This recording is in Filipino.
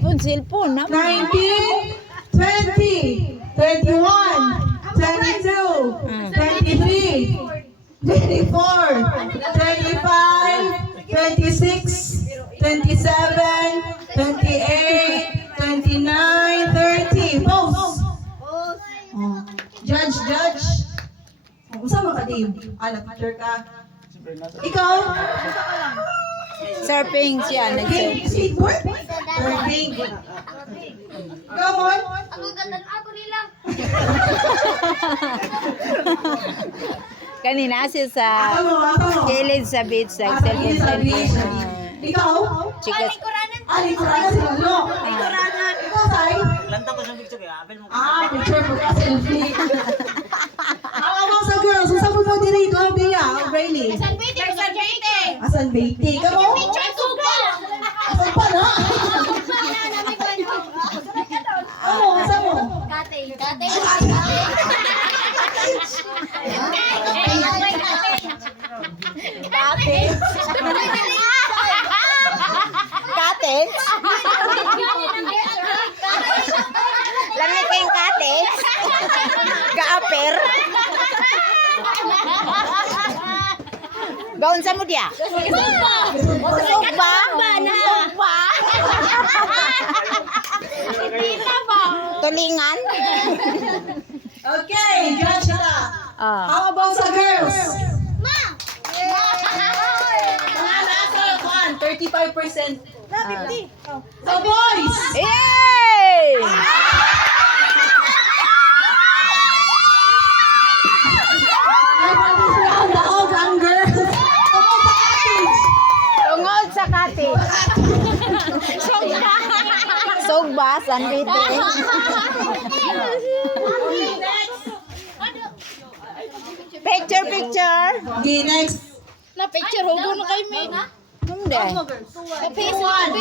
cellphone. 19, 20, 21, 22, 23, 24, 25, 26, 27, 28, 29, 30. Pose. Oh. Judge. Kung saan ka, Dave? Picture ka. Ikaw? Surfing siya. Skateboard? Surfing. Ikaw, Mon? Ako ganda ako nila. Kanina siya sa Ako. gilid sa beach. Cellphone. Ikaw? Chicas. Lingkuranan si Lolo. Lingkuranan. Ikaw, Sai? Lanta ko sa picture kaya apel mo. Picture mo ka, selfie. Awang sa girls, usap mo diri do biya, Riley. San Pete, San Pete. Asan baiti? Kamo? Picture ko ba? Asan pa na? Asa mo? Kate. Cottage? Lamig kayong cottage? Gaaper? Gaon sa mo diya? Sugba? Tulingan? Okay, judge na. Ah. How about sa girls? Ma! Mga nasa 35%. So boys! Yay! Daog ang girls. Tungod sa cottage. Sugba, San Vite. Picture. Okay, next. Na picture, hugo na kayo, may. Hindi. Facebook.